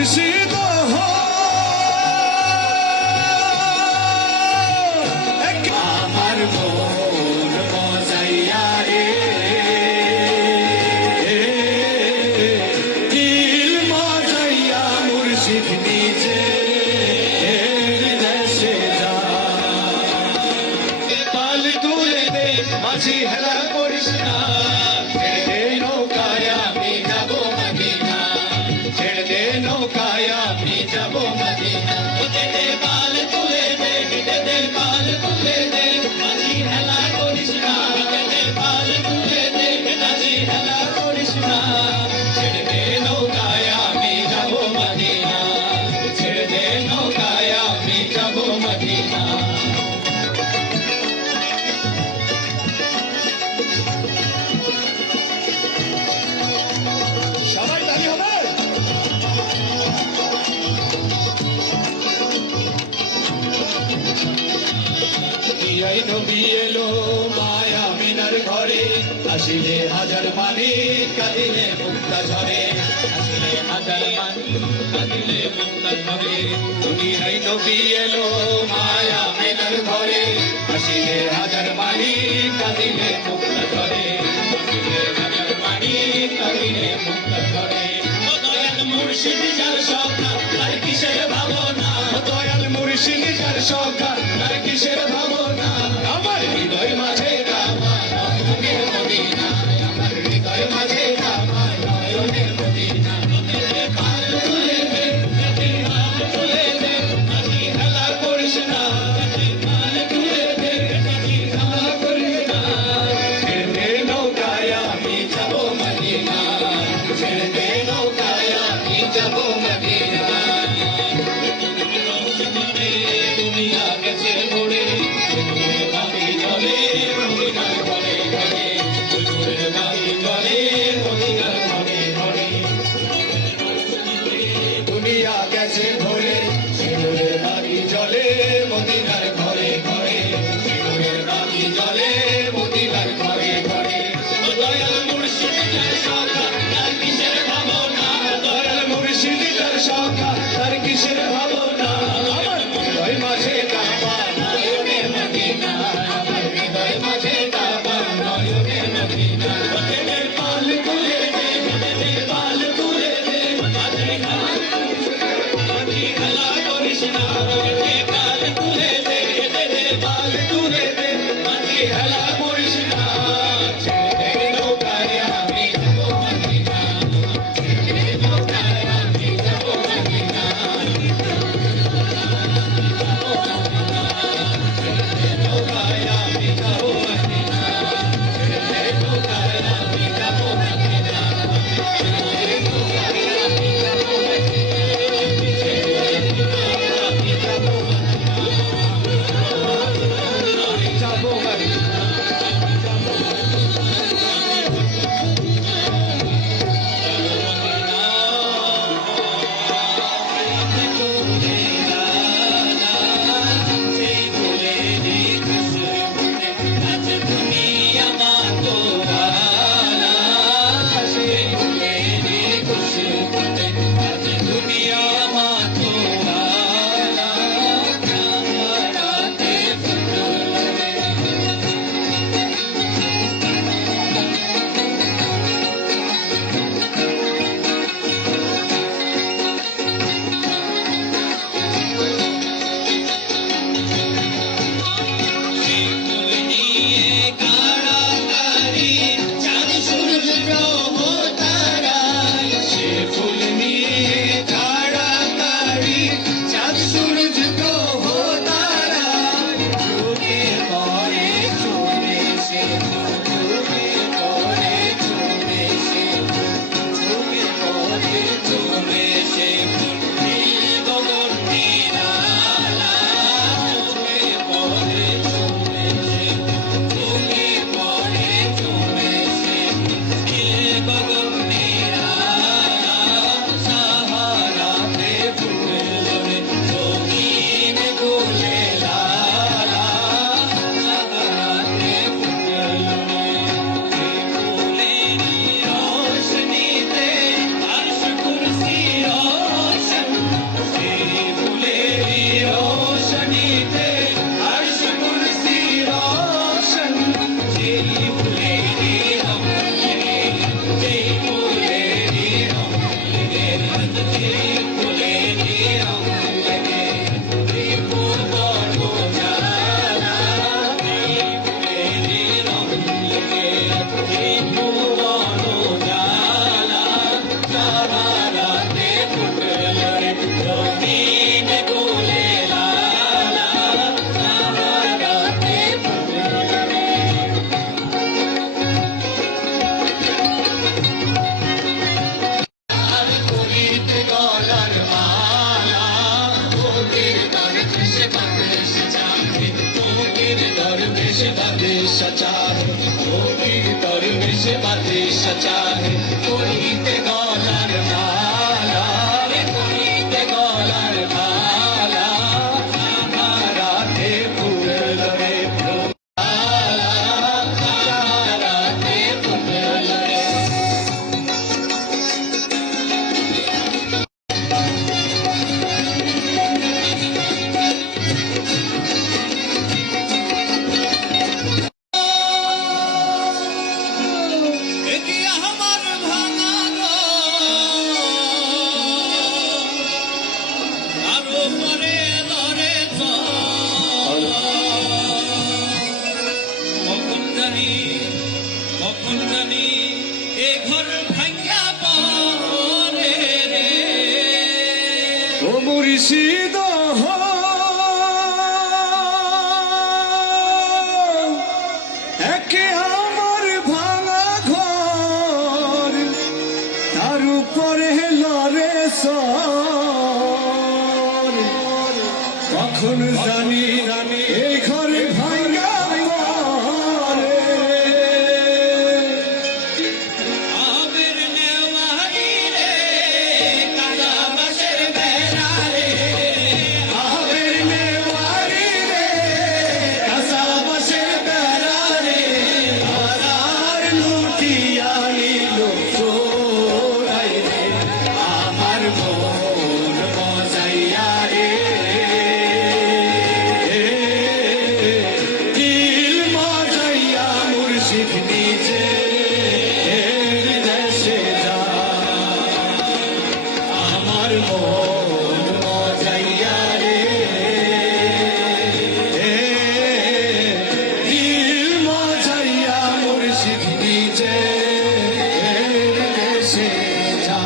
মুর্শিদ আমার মন মজাইয়া রে দিল মজাইয়া মুর্শিদ নিজে দেশে যা পাল তুলে দে মাঝি হেলা করিস না ছেড়ে দে নৌকায় আমি যাব মদিনা ছেড়ে দে নৌকায় আমি যাব মদিনা দে পাল তুলে দে দে পাল তুলে দে মাঝি হেলা করিস না দে পাল তুলে দে মাঝি হেলা করিস না ছেড়ে দে নৌকায় আমি যাব মদিনা ছেড়ে দে নৌকায় আমি যাব মদিনা সবাই দাঁড়ি হবে নবী এলো মায়া মিনার ঘরে আসিলে হাজার মানি কাঁদিলে মুক্তা ঝরে আসিলে হাজার মানি কাঁদিলে মুক্তা ঝরে দুনিয়ায় নবী এলো মায়া মিনার ঘরে আসিলে হাজার মানি কাঁদিলে মুক্তা ঝরে আসিলে হাজার মানি কাঁদিলে মুক্তা ঝরে ও দয়াল মুর্শিদ যার সখা তার কিসের ভাবনা ও দয়াল মুর্শিদ যার সখা তার কিসের ভাবনা আমার হৃদয় মাঝে নয়নের মদিনা আমার হৃদয় মাঝে নয়নের মদিনা পাল তুলে দে পাল তুলে দে মাঝি হেলা করিস না পাল তুলে দে মাঝি হেলা করিস না ছেড়ে দে নৌকায় আমি যাব মদিনা ছেড়ে দে নৌকায় আমি যাব মদিনা দুনিয়া গেছে ঘুরে দুনিয়া গেছে ভরে সিঁদুরের বাতি জলে মদিনার ঘরে ঘরে সিঁদুরের বাতি জলে মদিনার ঘরে ঘরে দয়াল মুর্শিদ যার সখা তার কিসের ভাবনা মুর্শিদ একে আমার ভাঙা ঘর তার উপরে লড়ে সর কখন জানি এই ঘরে ভাঙা পড়ে আমের নেওয়ারি রে কাঁচা বাঁশের বেড়া রে আমের নেওয়ারি রে কাঁচা বাঁশের বেড়া রে হাজার লুটিয়া নিল চোরাই রে আমার মন মজাইয়া রে দিল মজাইয়া মুর্শিদ নিজে দেশে যা আমার মন মজাইয়া রে দিল মজাইয়া মুর্শিদ নিজে দেশে যা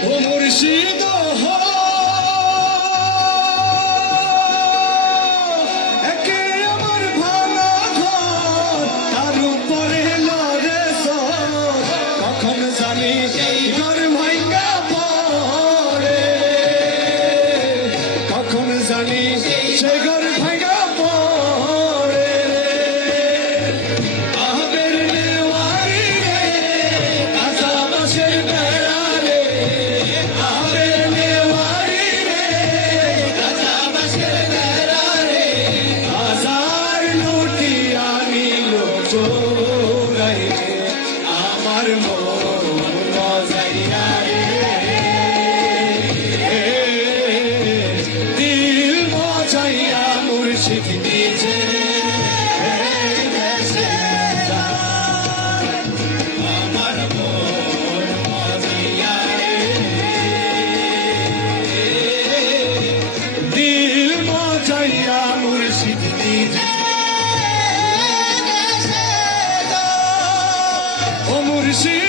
ও মুর্শিদ একে আমার ভাঙা ঘর তার উপরে লড়ে সর কখন জানি সেই ঘর ভাঙা পড়ে কখন জানি সেই ঘর ভাঙা পড়ে আহবের নেওয়ারি রে কাঁচা বাঁশের বেড়া রে আহবের নেওয়ারি রে কাঁচা বাঁশের বেড়া রে হাজার লুটিয়া নিল চোরাই রে আমার মন মজাইয়া রে দিল মজাইয়া মুর্শিদ নিজে দেশে যা আমার মন মজাইয়া রে দিল মজাইয়া মুর্শিদ নিজে ও মুর্শিদ